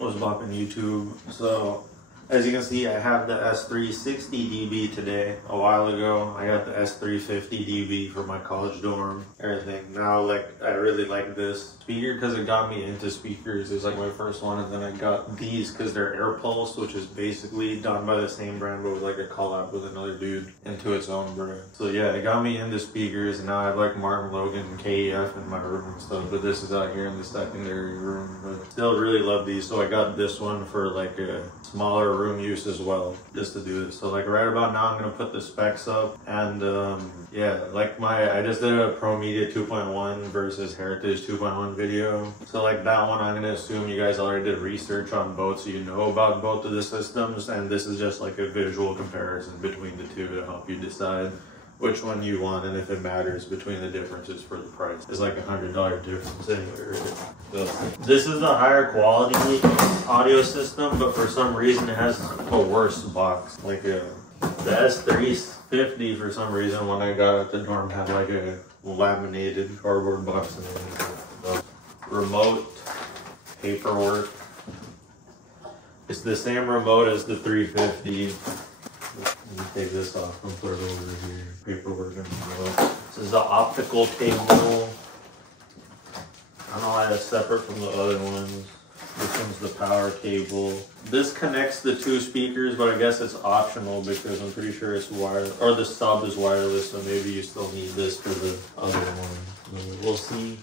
What's bopping YouTube? So as you can see, I have the S360DB today. A while ago, I got the S350DB for my college dorm, everything. Now, like, I really like this speaker because it got me into speakers. It was like my first one, and then I got these because they're Air Pulse, which is basically done by the same brand, but with like a collab with another dude into its own brand. So yeah, it got me into speakers, and now I have like Martin Logan and KEF in my room and stuff, but this is out here in the secondary room. But still really love these, so I got this one for like a smaller room use as well, just to do this. So like right about now, I'm gonna put the specs up, and yeah, like I just did a Pro Media 2.1 versus Heritage 2.1 video. So like that one, I'm gonna assume you guys already did research on both, so you know about both of the systems, and this is just like a visual comparison between the two to help you decide which one you want, and if it matters between the differences for the price. It's like $100 difference anyway, right? So this is the higher quality audio system, but for some reason it has a worse box. Like the S350, for some reason, when I got at the dorm, had like a laminated cardboard box and everything. Remote, paperwork. It's the same remote as the 350. Let me take this off and put it over here. Paperwork and remote. This is the optical cable. I don't know why it's separate from the other ones. This one's the power cable. This connects the two speakers, but I guess it's optional because I'm pretty sure it's wireless, or the sub is wireless, so maybe you still need this for the other one. We'll see.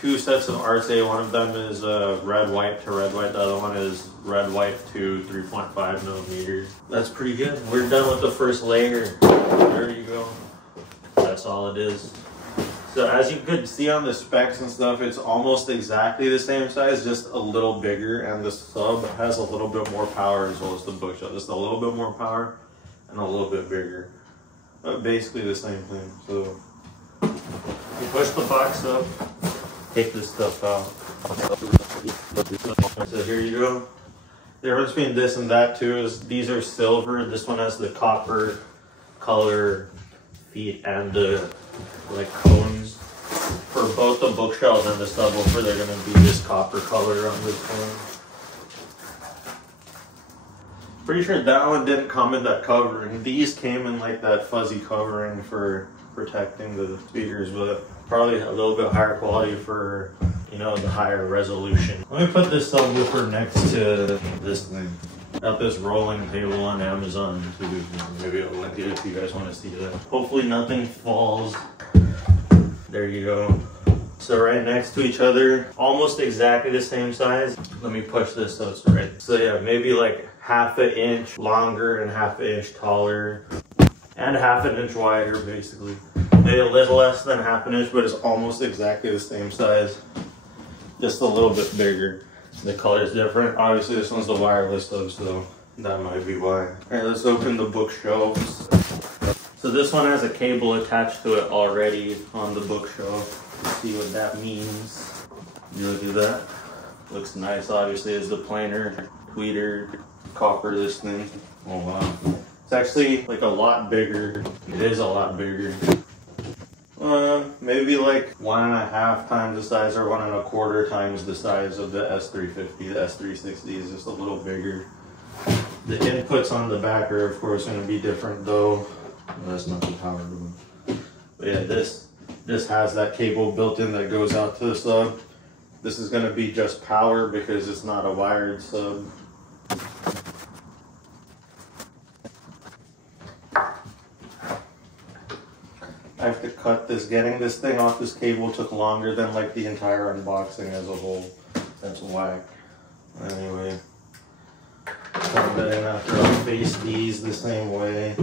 Two sets of RCA. One of them is red white to red white. The other one is red white to 3.5 millimeters. That's pretty good. We're done with the first layer. There you go. That's all it is. So as you could see on the specs and stuff, it's almost exactly the same size, just a little bigger, and the sub has a little bit more power as well as the bookshelf. Just a little bit more power and a little bit bigger. But basically the same thing. So you push the box up, take this stuff out. So here you go. The difference between this and that too is these are silver. This one has the copper color feet and the like cones. For both the bookshelves and the subwoofer, they're gonna be this copper color on this one. Pretty sure that one didn't come in that covering. These came in like that fuzzy covering for protecting the speakers, but probably a little bit higher quality for, you know, the higher resolution. Let me put this subwoofer next to this thing. Got this rolling table on Amazon too. Maybe I'll link it if you guys want to see that. Hopefully nothing falls. There you go. So right next to each other, almost exactly the same size. Let me push this so it's right. So yeah, maybe like half an inch longer and half an inch taller. And half an inch wider, basically. Maybe a little less than half an inch, but it's almost exactly the same size. Just a little bit bigger. The color is different. Obviously, this one's the wireless though, so that might be why. All right, let's open the bookshelves. So this one has a cable attached to it already on the bookshelf. Let's see what that means. You look at that. Looks nice. Obviously, it's the planar, tweeter, copper, this thing. Oh wow. It's actually like a lot bigger. It is a lot bigger. Maybe like 1.5 times the size or 1.25 times the size of the S350. The S360 is just a little bigger. The inputs on the back are of course going to be different though. Well, that's not the power one. But yeah, this has that cable built in that goes out to the sub. This is going to be just power because it's not a wired sub. I have to cut this. Getting this thing off this cable took longer than like the entire unboxing as a whole. That's whack. Anyway, turn that in after I'll face these the same way.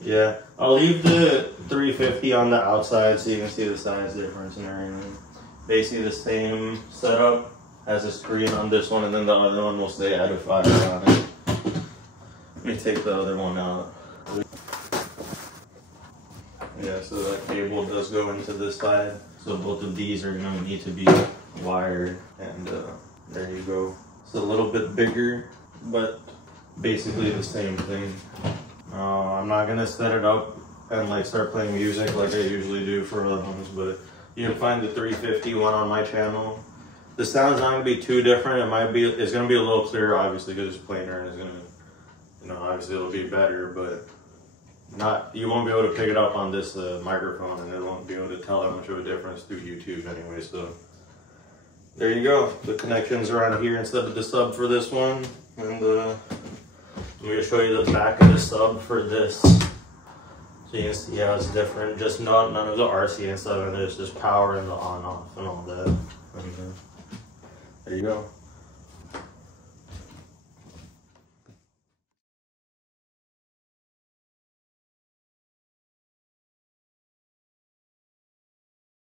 Yeah, I'll leave the 350 on the outside so you can see the size difference and everything. Basically the same setup, has a screen on this one, and then the other one will say Edifier on it. Let me take the other one out. Yeah, so that cable does go into this side. So both of these are going to need to be wired, and there you go. It's a little bit bigger, but basically the same thing. I'm not going to set it up and like start playing music like I usually do for other ones, but you can find the 350 one on my channel. The sound's not gonna be too different. It's gonna be a little clearer, obviously, because it's planar, and it's gonna, you know, obviously it'll be better, but you won't be able to pick it up on this microphone, and it won't be able to tell that much of a difference through YouTube anyway. So there you go. The connections are on here instead of the sub for this one, and I'm gonna show you the back of the sub for this. So you can see how it's different. Just none of the RC and stuff, and there's just power and the on-off and all that. And, there you go.